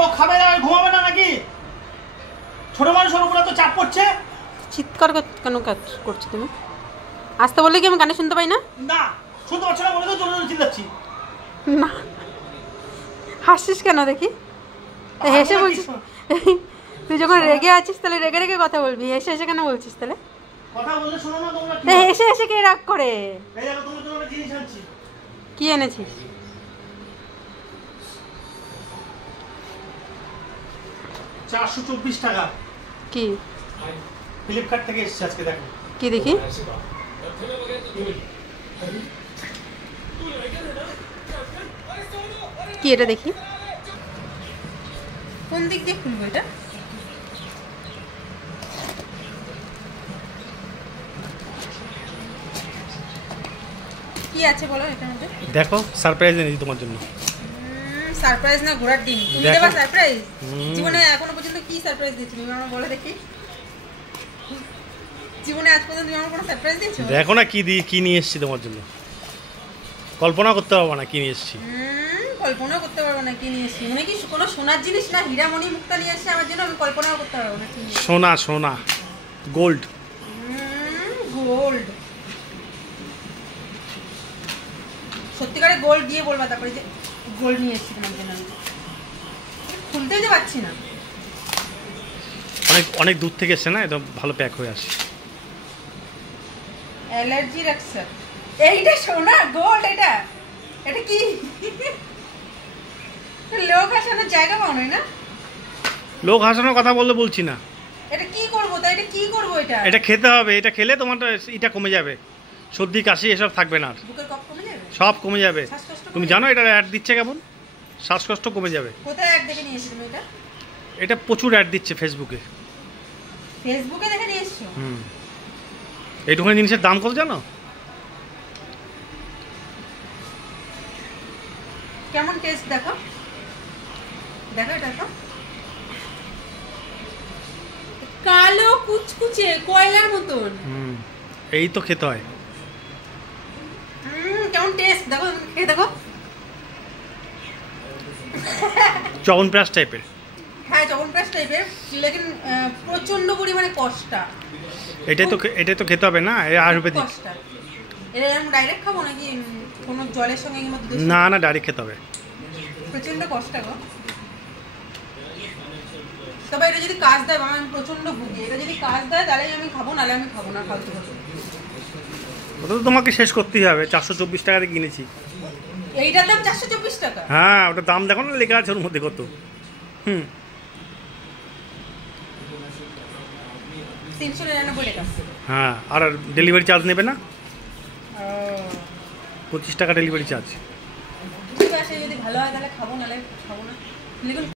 ও খাবে না ঘুমাবে না নাকি? ছোট মানুষের উপরে তো চাপ পড়ছে। চিৎকার কেন করছো তুমি? আসতে বললে কি আমি গানে শুনতে পাই না? না শুনতে পাচ্ছ না বলে তো জোরে জোরে চিল্লাচ্ছি। না হাসছিস কেন দেখি? হেসে বলছিস? তুই যখন রেগে আছিস তাহলে রেগে রেগে কথা বলবি, হেসে হেসে কেন বলছিস তাহলে? কথা বললে শোনো না তোমরা? হেসে হেসে কে রাগ করে? এই দেখো তোমার জন্য একটা জিনিস আনছি। কি এনেছিস? 424 টাকা। কি? ফ্লিপকার্ট থেকে এসেছে আজকে। দেখো কি দেখি। কি এটা দেখি? কোন দিক দিয়ে খুলবো এটা? কি আছে বলো এটার মধ্যে? দেখো সারপ্রাইজ এনেছি তোমার জন্য। সারপ্রাইজ না ঘোড়ার ডিম? তুমি দেবা সারপ্রাইজ? জীবনে এখনো পর্যন্ত কি সারপ্রাইজ দিয়েছো তুমি আমাকে বলে দেখি? জীবনে আজ পর্যন্ত তুমি আমাকে কোনো সারপ্রাইজ দিয়েছো? দেখো না কি নিয়ে এসেছি তোমার জন্য। কল্পনা করতে পারবো না কি নিয়ে এসেছি। কল্পনা করতে পারবো না কি নিয়ে এসেছি? মানে কি কোনো সোনার জিনিস না হীরামণি মুক্তা নিয়ে এসেছে আমার জন্য? আমি কল্পনাও করতে পারবো না কি। সোনা সোনা গোল্ড। গোল্ড? সত্যিকারে গোল্ড দিয়ে বলবা তারপরে যে গোল্ড নিয়ে এসেছি তোমার জন্য। খুলতেই যে পাচ্ছি না। অনেক দূর থেকে এসছে না, একদম ভালো প্যাক হয়ে আসে। অ্যালার্জি রাখছে। এইটা সোনা গোল্ড? এটা কি? লোক হাসানোর জায়গা পাও না? লোক হাসানোর কথা বলছি না। এটা কি করবো তাই? এটা কি করবো? এটা খেতে হবে। এটা খেলে তোমার এটা কমে যাবে, সর্দি কাশি এসব থাকবে না। বুকের কফ কমে যাবে? সব কমে যাবে। তুমি জানো এটা অ্যাড দিচ্ছে কেমন? শ্বাসকষ্ট কমে যাবে। কোথায় অ্যাড দেখে নিয়ে এসেছো তুমি এটা? এটা প্রচুর অ্যাড দিচ্ছে ফেসবুকে। ফেসবুকে দেখে নিয়ে এসেছো? এইটুখানি জিনিসের দাম কত জানো? কেমন টেস্ট দেখো। দেখো এটা তো কালো কুচকুচে কয়লার মতন। এই তো খেতে হয়। কেমন টেস্ট দেখো, খেয়ে দেখো। চবনপ্রাশ টাইপের। হ্যাঁ চবনপ্রাশ টাইপের, লেকিন প্রচন্ড পরিমাণে কষ্টা। এটাই তো খেতে হবে না, আয়ুর্বেদিক। এটা আমি ডাইরেক্ট খাবো নাকি কোনো জলের সঙ্গে কিংবা দুধের সঙ্গে? না ডাইরেক্ট খেতে হবে। প্রচন্ড কষ্ট গো। তবে এটা যদি কাজ দেয়, আমি প্রচন্ড ভুগি, এটা যদি কাজ দেয় তাহলে আমি খাবো, নাহলে আমি খাবো না ফালতু ফালতু। ওটা তো তোমাকে শেষ করতেই হবে। 424 টাকা দিয়ে কিনেছি। এইটার দাম 424 টাকা? হ্যাঁ ওটা দাম দেখো না, লেখা আছে ওর মধ্যে কত। 399 টাকা। হ্যাঁ আর ডেলিভারি চার্জ নেবে না? 25 টাকা ডেলিভারি চার্জ। ঠিক আছে, যদি ভালো হয় তাহলে খাবো, নাহলে খাবো না।